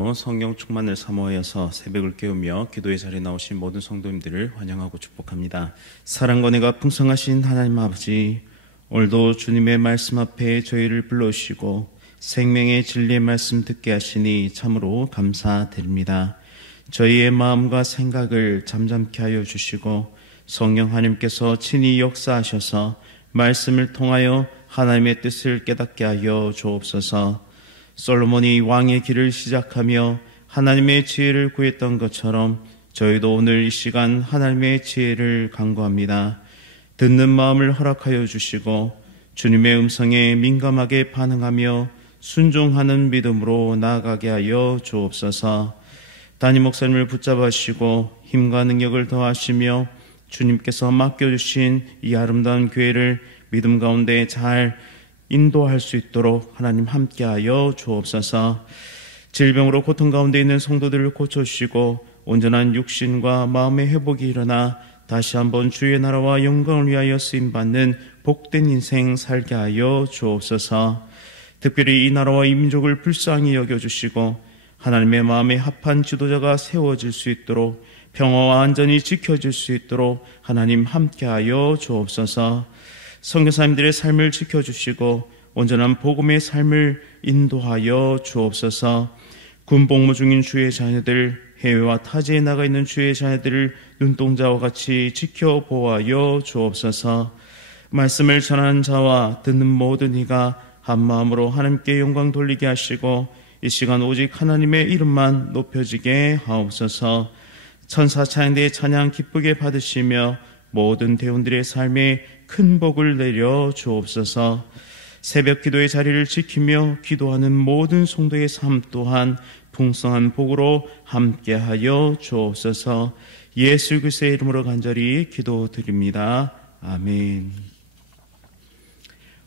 참으로 성령 충만을 사모하여서 새벽을 깨우며 기도의 자리에 나오신 모든 성도님들을 환영하고 축복합니다. 사랑과 은혜가 풍성하신 하나님 아버지, 오늘도 주님의 말씀 앞에 저희를 불러주시고 생명의 진리의 말씀 듣게 하시니 참으로 감사드립니다. 저희의 마음과 생각을 잠잠케 하여 주시고 성령 하나님께서 친히 역사하셔서 말씀을 통하여 하나님의 뜻을 깨닫게 하여 주옵소서. 솔로몬이 왕의 길을 시작하며 하나님의 지혜를 구했던 것처럼 저희도 오늘 이 시간 하나님의 지혜를 간구합니다. 듣는 마음을 허락하여 주시고 주님의 음성에 민감하게 반응하며 순종하는 믿음으로 나아가게 하여 주옵소서. 담임 목사님을 붙잡아 주시고 힘과 능력을 더하시며 주님께서 맡겨주신 이 아름다운 교회를 믿음 가운데 잘 인도할 수 있도록 하나님 함께하여 주옵소서. 질병으로 고통 가운데 있는 성도들을 고쳐주시고 온전한 육신과 마음의 회복이 일어나 다시 한번 주의 나라와 영광을 위하여 쓰임받는 복된 인생 살게 하여 주옵소서. 특별히 이 나라와 이 민족을 불쌍히 여겨주시고 하나님의 마음에 합한 지도자가 세워질 수 있도록 평화와 안전이 지켜질 수 있도록 하나님 함께하여 주옵소서. 선교사님들의 삶을 지켜주시고 온전한 복음의 삶을 인도하여 주옵소서. 군복무 중인 주의 자녀들, 해외와 타지에 나가 있는 주의 자녀들을 눈동자와 같이 지켜보아여 주옵소서. 말씀을 전하는 자와 듣는 모든 이가 한 마음으로 하나님께 영광 돌리게 하시고 이 시간 오직 하나님의 이름만 높여지게 하옵소서. 천사 찬양대의 찬양 기쁘게 받으시며 모든 대원들의 삶에 큰 복을 내려 주옵소서. 새벽 기도의 자리를 지키며 기도하는 모든 성도의 삶 또한 풍성한 복으로 함께하여 주옵소서. 예수 그리스도의 이름으로 간절히 기도드립니다. 아멘.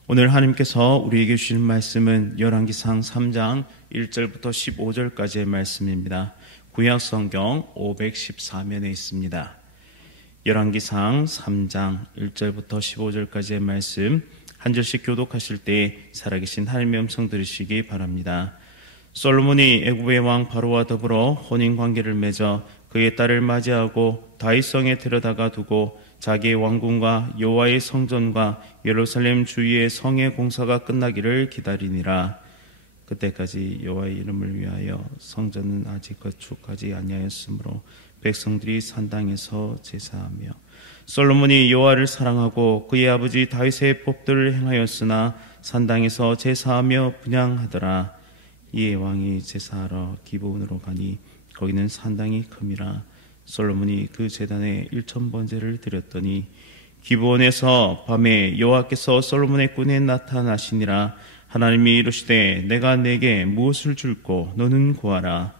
오늘 하나님께서 우리에게 주신 말씀은 열왕기상 3장 1절부터 15절까지의 말씀입니다. 구약성경 514면에 있습니다. 열왕기상 3장 1절부터 15절까지의 말씀 한 절씩 교독하실 때 살아계신 하나님의 음성 들으시기 바랍니다. 솔로몬이 애굽의 왕 바로와 더불어 혼인관계를 맺어 그의 딸을 맞이하고 다윗성에 데려다가 두고 자기의 왕궁과 여호와의 성전과 예루살렘 주위의 성의 공사가 끝나기를 기다리니라. 그때까지 여호와의 이름을 위하여 성전은 아직 건축하지 아니하였으므로 백성들이 산당에서 제사하며 솔로몬이 여호와를 사랑하고 그의 아버지 다윗의 법들을 행하였으나 산당에서 제사하며 분향하더라. 이에 왕이 제사하러 기브온으로 가니 거기는 산당이 큼이라. 솔로몬이 그 제단에 1000번제를 드렸더니 기브온에서 밤에 여호와께서 솔로몬의 꾼에 나타나시니라. 하나님이 이르시되 내가 내게 무엇을 줄꼬 너는 구하라.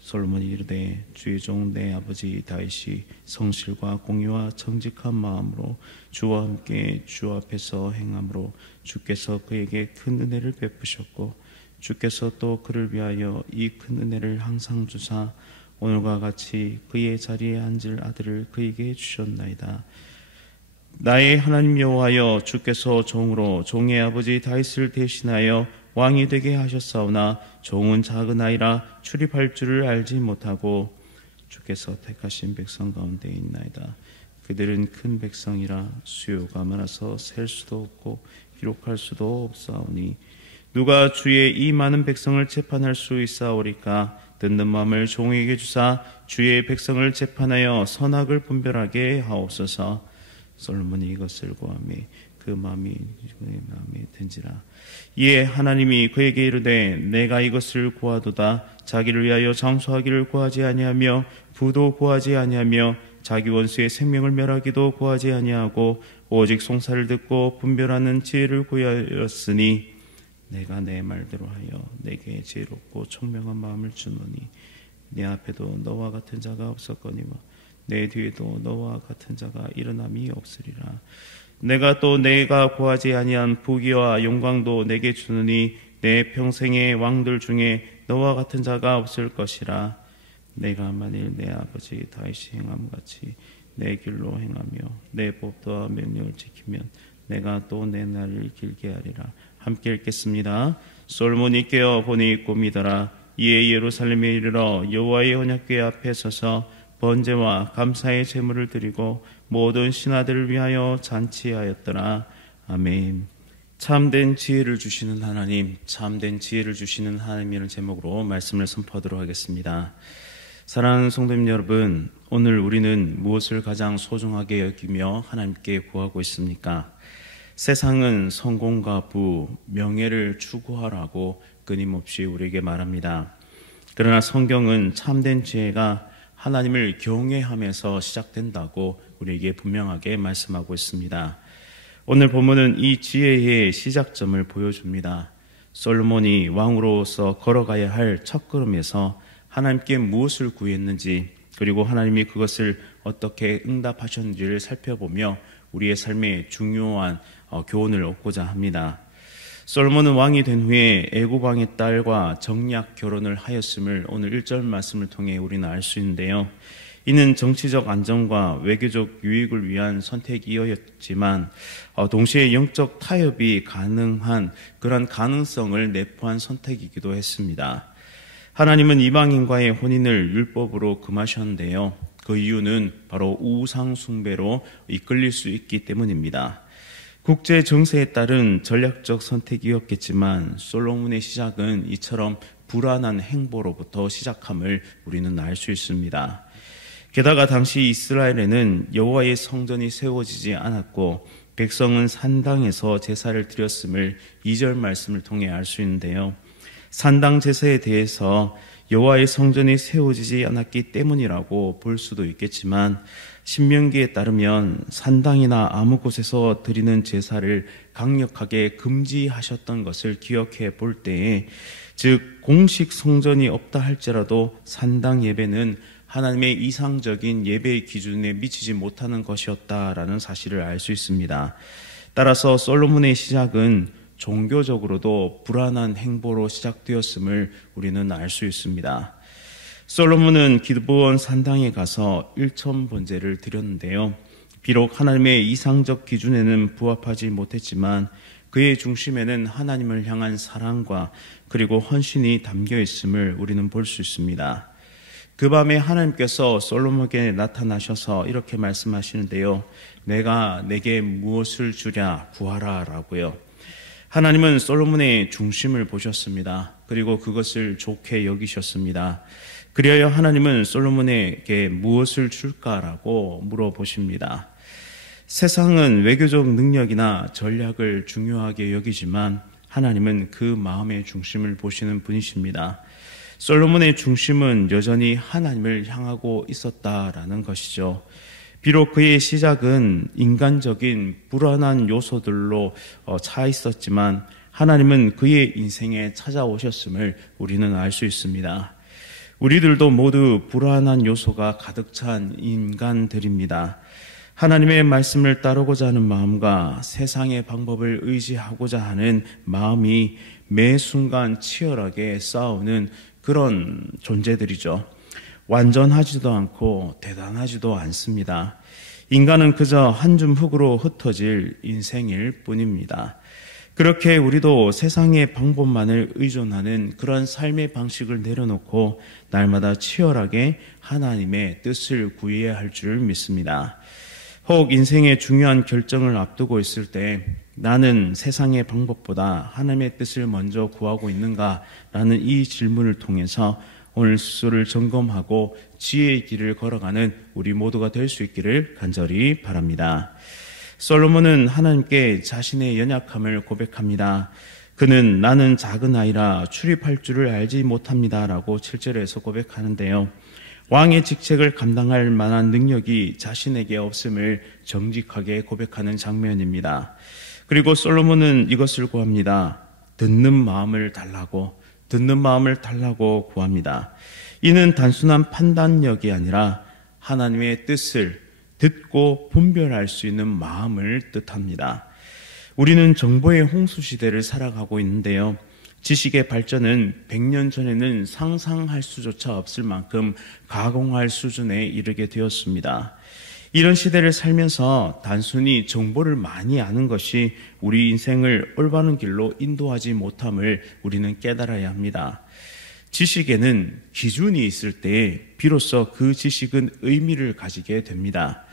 솔로몬이 이르되 주의 종 내 아버지 다윗이 성실과 공의와 정직한 마음으로 주와 함께 주 앞에서 행함으로 주께서 그에게 큰 은혜를 베푸셨고 주께서 또 그를 위하여 이 큰 은혜를 항상 주사 오늘과 같이 그의 자리에 앉을 아들을 그에게 주셨나이다. 나의 하나님 여호와여 주께서 종으로 종의 아버지 다윗을 대신하여 왕이 되게 하셨사오나 종은 작은 아이라 출입할 줄을 알지 못하고 주께서 택하신 백성 가운데 있나이다. 그들은 큰 백성이라 수요가 많아서 셀 수도 없고 기록할 수도 없사오니 누가 주의 이 많은 백성을 재판할 수 있사오리까. 듣는 마음을 종에게 주사 주의 백성을 재판하여 선악을 분별하게 하옵소서. 솔로몬이 이것을 구하매 그 마음이 그의 마음에 든지라. 이에 하나님이 그에게 이르되 내가 이것을 구하도다. 자기를 위하여 장수하기를 구하지 아니하며 부도 구하지 아니하며 자기 원수의 생명을 멸하기도 구하지 아니하고 오직 송사를 듣고 분별하는 지혜를 구하였으니 내가 내 말대로 하여 내게 지혜롭고 총명한 마음을 주노니 내 앞에도 너와 같은 자가 없었거니와 내 뒤에도 너와 같은 자가 일어남이 없으리라. 내가 또 내가 구하지 아니한 부귀와 영광도 내게 주느니 내 평생의 왕들 중에 너와 같은 자가 없을 것이라. 내가 만일 내 아버지 다윗이 행함같이 내 길로 행하며 내 법도와 명령을 지키면 내가 또 내 날을 길게 하리라. 함께 읽겠습니다. 솔로몬이 깨어 보니 꿈이더라. 이에 예루살렘에 이르러 여호와의 언약궤 앞에 서서 번제와 감사의 제물을 드리고 모든 신하들을 위하여 잔치하였더라. 아멘. 참된 지혜를 주시는 하나님, 참된 지혜를 주시는 하나님이라는 제목으로 말씀을 선포하도록 하겠습니다. 사랑하는 성도님 여러분, 오늘 우리는 무엇을 가장 소중하게 여기며 하나님께 구하고 있습니까? 세상은 성공과 부, 명예를 추구하라고 끊임없이 우리에게 말합니다. 그러나 성경은 참된 지혜가 하나님을 경외하면서 시작된다고 우리에게 분명하게 말씀하고 있습니다. 오늘 본문은 이 지혜의 시작점을 보여줍니다. 솔로몬이 왕으로서 걸어가야 할 첫걸음에서 하나님께 무엇을 구했는지, 그리고 하나님이 그것을 어떻게 응답하셨는지를 살펴보며 우리의 삶에 중요한 교훈을 얻고자 합니다. 솔로몬은 왕이 된 후에 애굽 왕의 딸과 정략 결혼을 하였음을 오늘 1절 말씀을 통해 우리는 알 수 있는데요. 이는 정치적 안정과 외교적 유익을 위한 선택이었지만 동시에 영적 타협이 가능한 그런 가능성을 내포한 선택이기도 했습니다. 하나님은 이방인과의 혼인을 율법으로 금하셨는데요. 그 이유는 바로 우상 숭배로 이끌릴 수 있기 때문입니다. 국제 정세에 따른 전략적 선택이었겠지만 솔로몬의 시작은 이처럼 불안한 행보로부터 시작함을 우리는 알 수 있습니다. 게다가 당시 이스라엘에는 여호와의 성전이 세워지지 않았고 백성은 산당에서 제사를 드렸음을 2절 말씀을 통해 알 수 있는데요. 산당 제사에 대해서 여호와의 성전이 세워지지 않았기 때문이라고 볼 수도 있겠지만 신명기에 따르면 산당이나 아무 곳에서 드리는 제사를 강력하게 금지하셨던 것을 기억해 볼 때에, 즉 공식 성전이 없다 할지라도 산당 예배는 하나님의 이상적인 예배의 기준에 미치지 못하는 것이었다라는 사실을 알 수 있습니다. 따라서 솔로몬의 시작은 종교적으로도 불안한 행보로 시작되었음을 우리는 알 수 있습니다. 솔로몬은 기드보온 산당에 가서 일천 번제를 드렸는데요. 비록 하나님의 이상적 기준에는 부합하지 못했지만 그의 중심에는 하나님을 향한 사랑과 그리고 헌신이 담겨 있음을 우리는 볼 수 있습니다. 그 밤에 하나님께서 솔로몬에게 나타나셔서 이렇게 말씀하시는데요. 내가 내게 무엇을 주랴 구하라 라고요. 하나님은 솔로몬의 중심을 보셨습니다. 그리고 그것을 좋게 여기셨습니다. 그리하여 하나님은 솔로몬에게 무엇을 줄까라고 물어보십니다. 세상은 외교적 능력이나 전략을 중요하게 여기지만 하나님은 그 마음의 중심을 보시는 분이십니다. 솔로몬의 중심은 여전히 하나님을 향하고 있었다라는 것이죠. 비록 그의 시작은 인간적인 불안한 요소들로 차 있었지만 하나님은 그의 인생에 찾아오셨음을 우리는 알 수 있습니다. 우리들도 모두 불안한 요소가 가득 찬 인간들입니다. 하나님의 말씀을 따르고자 하는 마음과 세상의 방법을 의지하고자 하는 마음이 매 순간 치열하게 싸우는 그런 존재들이죠. 완전하지도 않고 대단하지도 않습니다. 인간은 그저 한 줌 흙으로 흩어질 인생일 뿐입니다. 그렇게 우리도 세상의 방법만을 의존하는 그런 삶의 방식을 내려놓고 날마다 치열하게 하나님의 뜻을 구해야 할 줄 믿습니다. 혹 인생의 중요한 결정을 앞두고 있을 때 나는 세상의 방법보다 하나님의 뜻을 먼저 구하고 있는가라는 이 질문을 통해서 오늘 스스로를 점검하고 지혜의 길을 걸어가는 우리 모두가 될 수 있기를 간절히 바랍니다. 솔로몬은 하나님께 자신의 연약함을 고백합니다. 그는 나는 작은 아이라 출입할 줄을 알지 못합니다 라고 7절에서 고백하는데요. 왕의 직책을 감당할 만한 능력이 자신에게 없음을 정직하게 고백하는 장면입니다. 그리고 솔로몬은 이것을 구합니다. 듣는 마음을 달라고 구합니다. 이는 단순한 판단력이 아니라 하나님의 뜻을 듣고 분별할 수 있는 마음을 뜻합니다. 우리는 정보의 홍수 시대를 살아가고 있는데요. 지식의 발전은 100년 전에는 상상할 수조차 없을 만큼 가공할 수준에 이르게 되었습니다. 이런 시대를 살면서 단순히 정보를 많이 아는 것이 우리 인생을 올바른 길로 인도하지 못함을 우리는 깨달아야 합니다. 지식에는 기준이 있을 때 비로소 그 지식은 의미를 가지게 됩니다.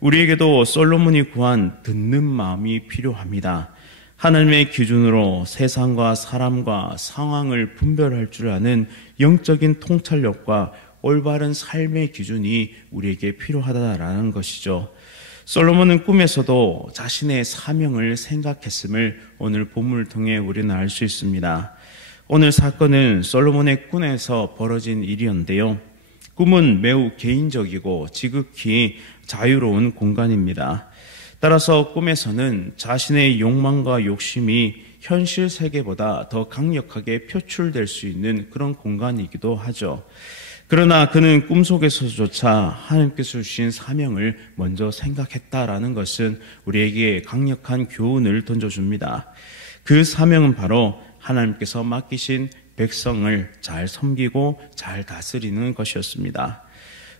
우리에게도 솔로몬이 구한 듣는 마음이 필요합니다. 하나님의 기준으로 세상과 사람과 상황을 분별할 줄 아는 영적인 통찰력과 올바른 삶의 기준이 우리에게 필요하다라는 것이죠. 솔로몬은 꿈에서도 자신의 사명을 생각했음을 오늘 본문을 통해 우리는 알 수 있습니다. 오늘 사건은 솔로몬의 꿈에서 벌어진 일이었는데요. 꿈은 매우 개인적이고 지극히 자유로운 공간입니다. 따라서 꿈에서는 자신의 욕망과 욕심이 현실 세계보다 더 강력하게 표출될 수 있는 그런 공간이기도 하죠. 그러나 그는 꿈속에서조차 하나님께서 주신 사명을 먼저 생각했다라는 것은 우리에게 강력한 교훈을 던져줍니다. 그 사명은 바로 하나님께서 맡기신 백성을 잘 섬기고 잘 다스리는 것이었습니다.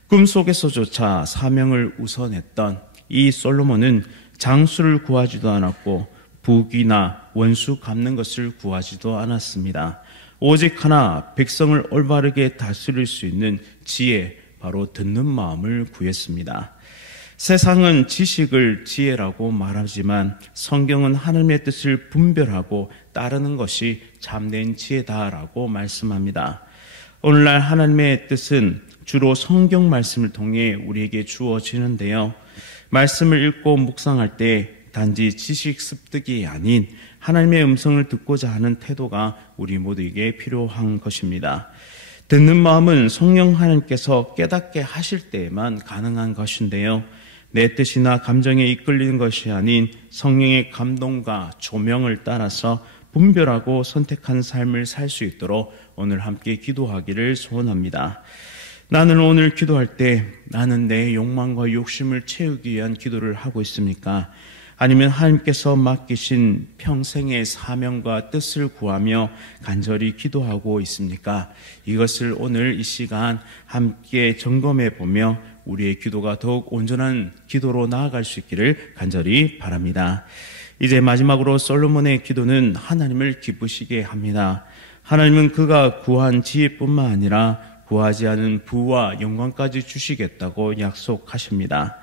꿈속에서조차 사명을 우선했던 이 솔로몬은 장수를 구하지도 않았고 부귀나 원수 갚는 것을 구하지도 않았습니다. 오직 하나 백성을 올바르게 다스릴 수 있는 지혜, 바로 듣는 마음을 구했습니다. 세상은 지식을 지혜라고 말하지만 성경은 하나님의 뜻을 분별하고 따르는 것이 참된 지혜다라고 말씀합니다. 오늘날 하나님의 뜻은 주로 성경 말씀을 통해 우리에게 주어지는데요. 말씀을 읽고 묵상할 때 단지 지식 습득이 아닌 하나님의 음성을 듣고자 하는 태도가 우리 모두에게 필요한 것입니다. 듣는 마음은 성령 하나님께서 깨닫게 하실 때에만 가능한 것인데요. 내 뜻이나 감정에 이끌리는 것이 아닌 성령의 감동과 조명을 따라서 분별하고 선택한 삶을 살 수 있도록 오늘 함께 기도하기를 소원합니다. 나는 오늘 기도할 때 나는 내 욕망과 욕심을 채우기 위한 기도를 하고 있습니까? 아니면 하나님께서 맡기신 평생의 사명과 뜻을 구하며 간절히 기도하고 있습니까? 이것을 오늘 이 시간 함께 점검해 보며 우리의 기도가 더욱 온전한 기도로 나아갈 수 있기를 간절히 바랍니다. 이제 마지막으로 솔로몬의 기도는 하나님을 기쁘시게 합니다. 하나님은 그가 구한 지혜뿐만 아니라 구하지 않은 부와 영광까지 주시겠다고 약속하십니다.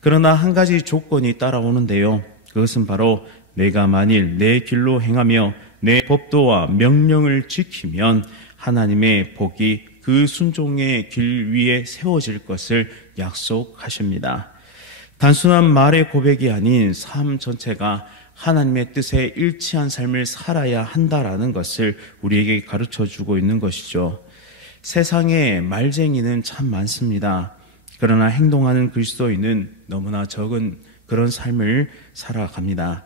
그러나 한 가지 조건이 따라오는데요. 그것은 바로 내가 만일 내 길로 행하며 내 법도와 명령을 지키면 하나님의 복이 그 순종의 길 위에 세워질 것을 약속하십니다. 단순한 말의 고백이 아닌 삶 전체가 하나님의 뜻에 일치한 삶을 살아야 한다라는 것을 우리에게 가르쳐주고 있는 것이죠. 세상에 말쟁이는 참 많습니다. 그러나 행동하는 그리스도인은 너무나 적은 그런 삶을 살아갑니다.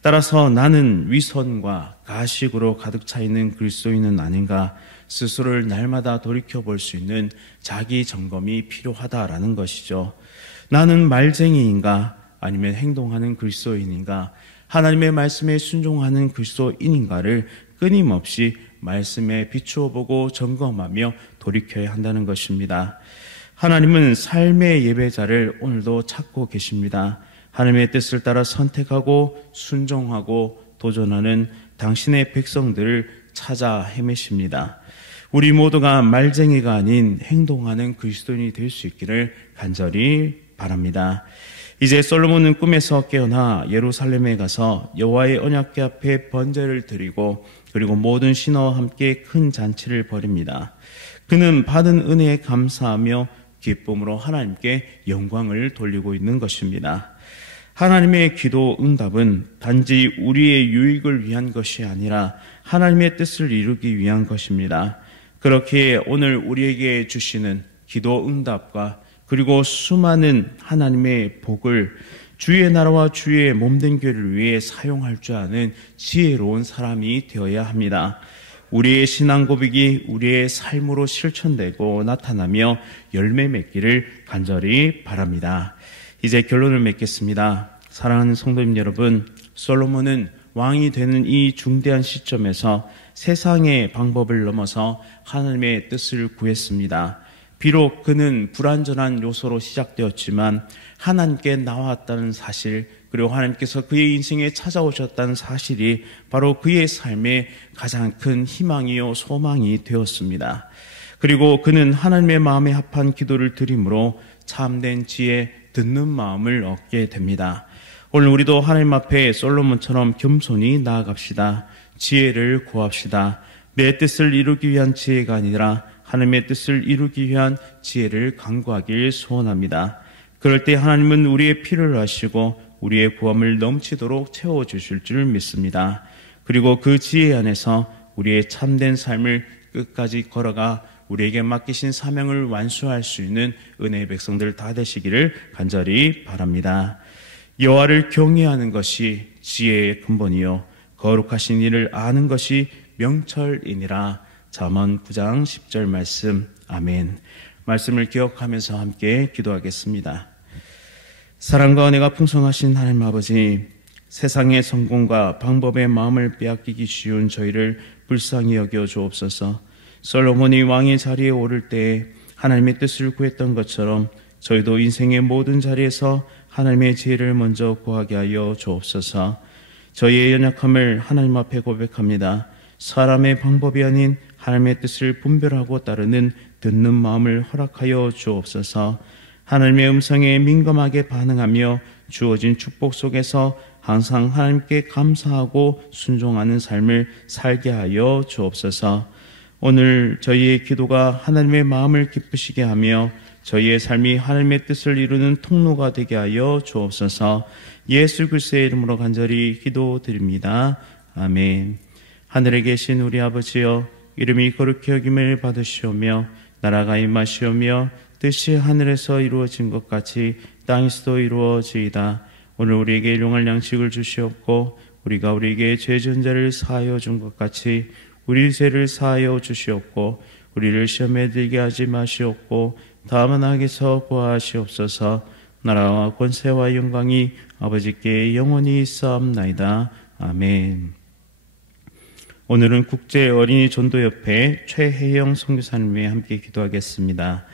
따라서 나는 위선과 가식으로 가득 차 있는 그리스도인은 아닌가, 스스로를 날마다 돌이켜볼 수 있는 자기 점검이 필요하다라는 것이죠. 나는 말쟁이인가 아니면 행동하는 그리스도인인가, 하나님의 말씀에 순종하는 그리스도인인가를 끊임없이 말씀에 비추어 보고 점검하며 돌이켜야 한다는 것입니다. 하나님은 삶의 예배자를 오늘도 찾고 계십니다. 하나님의 뜻을 따라 선택하고 순종하고 도전하는 당신의 백성들을 찾아 헤매십니다. 우리 모두가 말쟁이가 아닌 행동하는 그리스도인이 될 수 있기를 간절히 바랍니다. 이제 솔로몬은 꿈에서 깨어나 예루살렘에 가서 여호와의 언약궤 앞에 번제를 드리고 그리고 모든 신하와 함께 큰 잔치를 벌입니다. 그는 받은 은혜에 감사하며 기쁨으로 하나님께 영광을 돌리고 있는 것입니다. 하나님의 기도 응답은 단지 우리의 유익을 위한 것이 아니라 하나님의 뜻을 이루기 위한 것입니다. 그렇게 오늘 우리에게 주시는 기도 응답과 그리고 수많은 하나님의 복을 주의 나라와 주의 몸된 교회를 위해 사용할 줄 아는 지혜로운 사람이 되어야 합니다. 우리의 신앙 고백이 우리의 삶으로 실천되고 나타나며 열매 맺기를 간절히 바랍니다. 이제 결론을 맺겠습니다. 사랑하는 성도님 여러분, 솔로몬은 왕이 되는 이 중대한 시점에서 세상의 방법을 넘어서 하나님의 뜻을 구했습니다. 비록 그는 불완전한 요소로 시작되었지만 하나님께 나왔다는 사실, 그리고 하나님께서 그의 인생에 찾아오셨다는 사실이 바로 그의 삶의 가장 큰 희망이요 소망이 되었습니다. 그리고 그는 하나님의 마음에 합한 기도를 드림으로 참된 지혜, 듣는 마음을 얻게 됩니다. 오늘 우리도 하나님 앞에 솔로몬처럼 겸손히 나아갑시다. 지혜를 구합시다. 내 뜻을 이루기 위한 지혜가 아니라 하나님의 뜻을 이루기 위한 지혜를 간구하길 소원합니다. 그럴 때 하나님은 우리의 필요를 아시고 우리의 구함을 넘치도록 채워주실 줄 믿습니다. 그리고 그 지혜 안에서 우리의 참된 삶을 끝까지 걸어가 우리에게 맡기신 사명을 완수할 수 있는 은혜의 백성들 다 되시기를 간절히 바랍니다. 여호와를 경외하는 것이 지혜의 근본이요 거룩하신 이를 아는 것이 명철이니라. 잠언 9장 10절 말씀. 아멘. 말씀을 기억하면서 함께 기도하겠습니다. 사랑과 은혜가 풍성하신 하나님 아버지, 세상의 성공과 방법의 마음을 빼앗기기 쉬운 저희를 불쌍히 여겨 주옵소서. 솔로몬이 왕의 자리에 오를 때에 하나님의 뜻을 구했던 것처럼 저희도 인생의 모든 자리에서 하나님의 지혜를 먼저 구하게 하여 주옵소서. 저희의 연약함을 하나님 앞에 고백합니다. 사람의 방법이 아닌 하나님의 뜻을 분별하고 따르는 듣는 마음을 허락하여 주옵소서. 하나님의 음성에 민감하게 반응하며 주어진 축복 속에서 항상 하나님께 감사하고 순종하는 삶을 살게 하여 주옵소서. 오늘 저희의 기도가 하나님의 마음을 기쁘시게 하며 저희의 삶이 하나님의 뜻을 이루는 통로가 되게 하여 주옵소서. 예수 그리스도의 이름으로 간절히 기도드립니다. 아멘. 하늘에 계신 우리 아버지여, 이름이 거룩히 여김을 받으시오며 나라가 임하시오며 뜻이 하늘에서 이루어진 것 같이 땅에서도 이루어지이다. 오늘 우리에게 일용할 양식을 주시옵고 우리가 우리에게 죄 지은 자를 사하여 준 것 같이 우리 죄를 사하여 주시옵고 우리를 시험에 들게 하지 마시옵고 다만 악에서 구하시옵소서. 나라와 권세와 영광이 아버지께 영원히 있사옵나이다. 아멘. 오늘은 국제 어린이 전도협회 최혜영 선교사님과 함께 기도하겠습니다.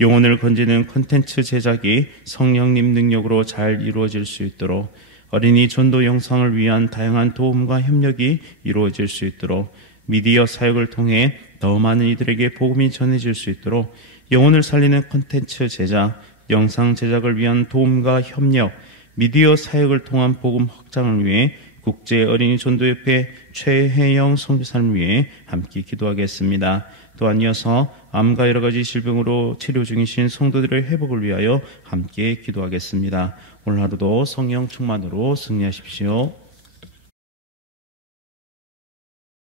영혼을 건지는 콘텐츠 제작이 성령님 능력으로 잘 이루어질 수 있도록, 어린이 전도 영상을 위한 다양한 도움과 협력이 이루어질 수 있도록, 미디어 사역을 통해 더 많은 이들에게 복음이 전해질 수 있도록 영혼을 살리는 콘텐츠 제작, 영상 제작을 위한 도움과 협력, 미디어 사역을 통한 복음 확장을 위해 국제 어린이 전도협회 최혜영 선교사님을 위해 함께 기도하겠습니다. 또한 이어서 암과 여러 가지 질병으로 치료 중이신 성도들의 회복을 위하여 함께 기도하겠습니다. 오늘 하루도 성령 충만으로 승리하십시오.